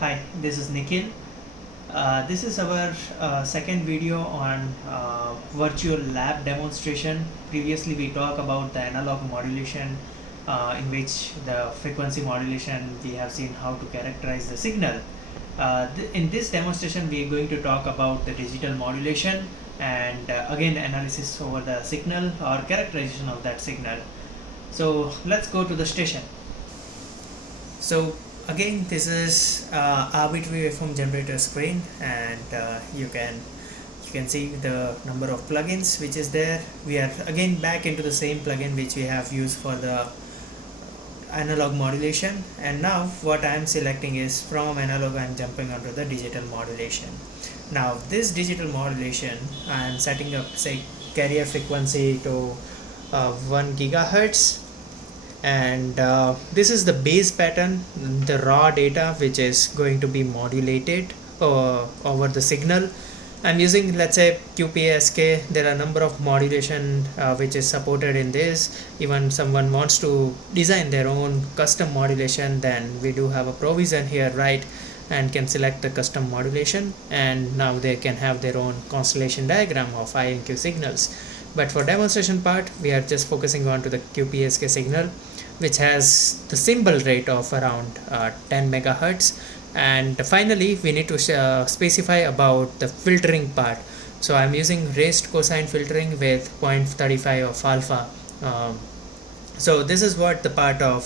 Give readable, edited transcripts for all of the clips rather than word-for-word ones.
Hi, this is Nikhil. This is our second video on virtual lab demonstration. Previously, we talked about the analog modulation, in which the frequency modulation we have seen how to characterize the signal. In this demonstration, we are going to talk about the digital modulation and again analysis over the signal or characterization of that signal. So let's go to the station. So again, this is arbitrary waveform generator screen, and you can see the number of plugins which is there. We are again back into the same plugin which we have used for the analog modulation, and now what I am selecting is from analog I am jumping onto the digital modulation. Now this digital modulation I am setting up, say, carrier frequency to 1 gigahertz, and this is the base pattern, the raw data which is going to be modulated over the signal. I'm using, let's say, QPSK. There are a number of modulation which is supported in this. Even someone wants to design their own custom modulation, then we do have a provision here, right, and can select the custom modulation, and now they can have their own constellation diagram of I and Q signals. But for demonstration part, we are just focusing on to the QPSK signal, which has the symbol rate of around 10 megahertz. And finally, we need to specify about the filtering part. So I'm using raised cosine filtering with 0.35 of alpha. So this is what the part of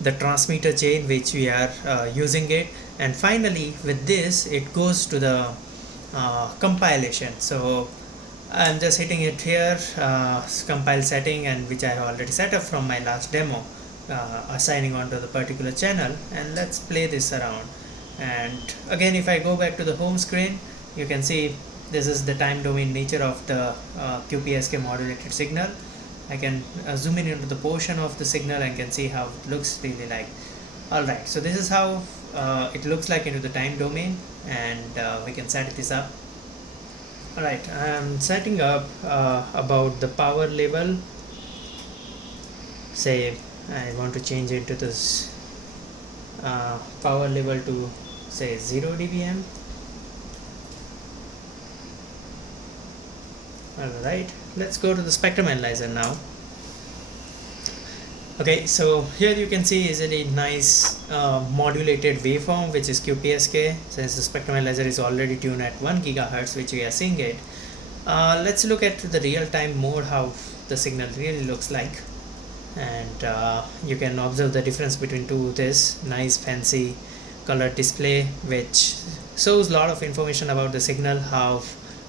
the transmitter chain which we are using it. And finally, with this, it goes to the compilation. So I'm just hitting it here, compile setting, and which I have already set up from my last demo, assigning onto the particular channel, and let's play this around. And again, if I go back to the home screen, you can see this is the time domain nature of the QPSK modulated signal. I can zoom in into the portion of the signal and can see how it looks really like. Alright, so this is how it looks like into the time domain, and we can set this up. Alright, I'm setting up about the power level. Say I want to change it to this power level to, say, 0 dBm. Alright, let's go to the spectrum analyzer now. Okay, so here you can see is a nice modulated waveform which is QPSK, since the spectrum analyzer is already tuned at 1 gigahertz, which we are seeing it. Let's look at the real-time mode, how the signal really looks like, and you can observe the difference between this nice fancy color display which shows a lot of information about the signal, how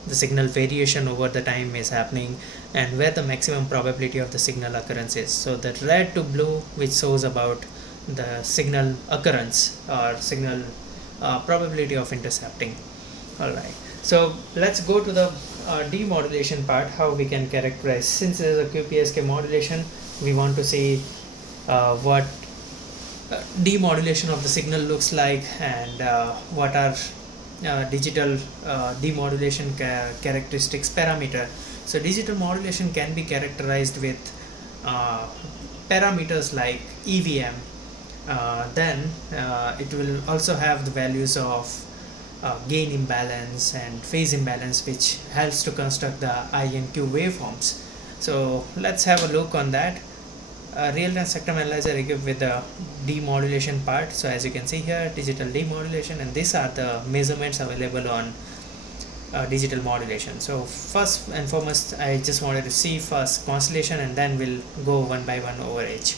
the signal variation over the time is happening, and where the maximum probability of the signal occurrence is. So the red to blue which shows about the signal occurrence or signal probability of intercepting. Alright, so let's go to the demodulation part, how we can characterize. Since there is a QPSK modulation, we want to see what demodulation of the signal looks like, and what are digital demodulation characteristics parameter. So digital modulation can be characterized with parameters like EVM. Then it will also have the values of gain imbalance and phase imbalance, which helps to construct the I and Q waveforms. So let's have a look on that. Real-time spectrum analyzer equipped with the demodulation part. So as you can see here, digital demodulation, and these are the measurements available on digital modulation. So first and foremost, I just wanted to see first constellation, and then we'll go one by one over each.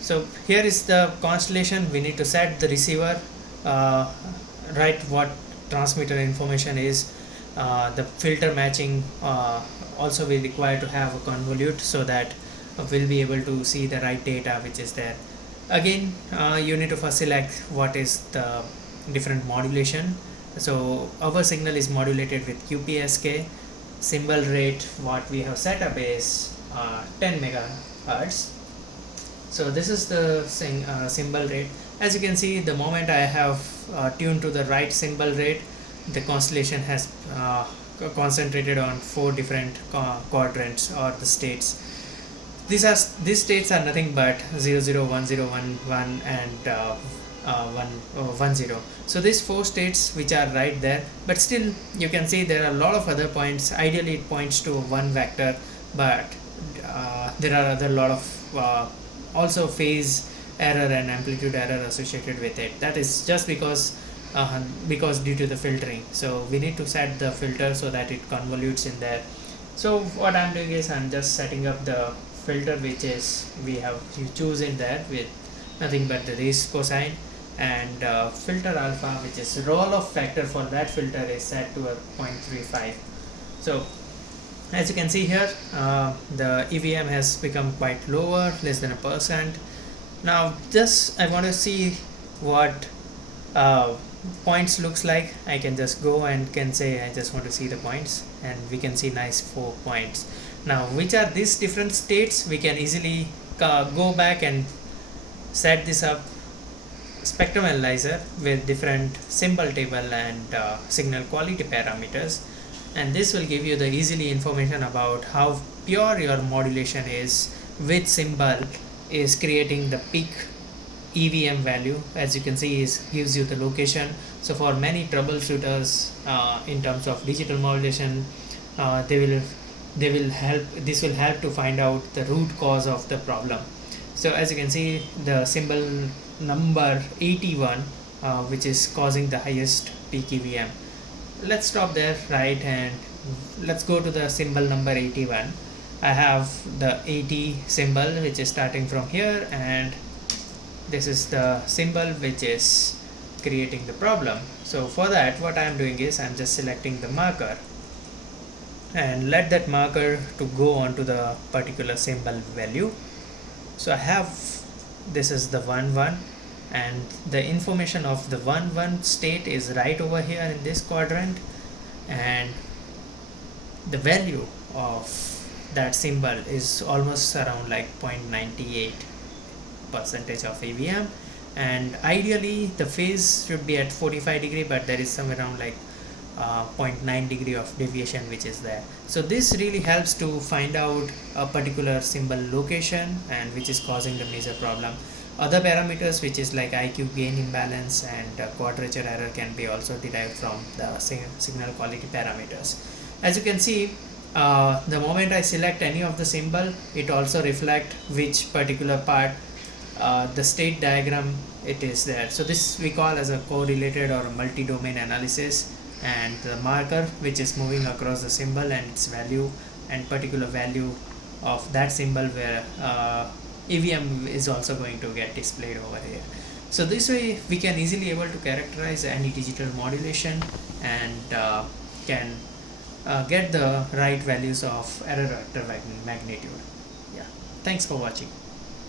So here is the constellation. We need to set the receiver, write what transmitter information is. The filter matching also we require to have a convolute, so that we'll be able to see the right data which is there. Again, you need to first select what is the different modulation. So our signal is modulated with QPSK. Symbol rate what we have set up is 10 megahertz. So this is the symbol rate. As you can see, the moment I have tuned to the right symbol rate, the constellation has concentrated on 4 different quadrants or the states. These states are nothing but 0, 0, 1, 0, 1, 1, and 10. So these 4 states which are right there, but still you can see there are a lot of other points. Ideally it points to one vector, but there are other lot of also phase error and amplitude error associated with it. That is just because due to the filtering. So we need to set the filter so that it convolutes in there. So what I'm doing is I'm just setting up the filter which is we have you choose in there with nothing but the raised cosine, and filter alpha, which is roll off factor for that filter, is set to a 0.35. So as you can see here, the EVM has become quite lower, less than 1%. Now just I want to see what points looks like. I can just go and can say I just want to see the points, and we can see nice 4 points. Now which are these different states? We can easily go back and set this up spectrum analyzer with different symbol table and signal quality parameters, and this will give you the easily information about how pure your modulation is, which symbol is creating the peak EVM value. As you can see, is gives you the location. So for many troubleshooters in terms of digital modulation, they will help, this will help to find out the root cause of the problem. So as you can see, the symbol number 81 which is causing the highest peak EVM. Let's stop there, right, and let's go to the symbol number 81. I have the 80 symbol which is starting from here, and this is the symbol which is creating the problem. So for that, what I am doing is I'm just selecting the marker and let that marker to go on to the particular symbol value. So I have, this is the 1 and the information of the 1 state is right over here in this quadrant, and the value of that symbol is almost around like 0.98% of EVM, and ideally the phase should be at 45 degree, but there is some around like 0.9 degree of deviation which is there. So this really helps to find out a particular symbol location and which is causing the major problem. Other parameters which is like IQ gain imbalance and quadrature error can be also derived from the signal quality parameters. As you can see, the moment I select any of the symbol, it also reflect which particular part, the state diagram it is there. So this we call as a correlated or a multi-domain analysis, and the marker which is moving across the symbol and its value and particular value of that symbol where EVM is also going to get displayed over here. So this way we can easily able to characterize any digital modulation and can get the right values of error vector magnitude. Yeah, thanks for watching.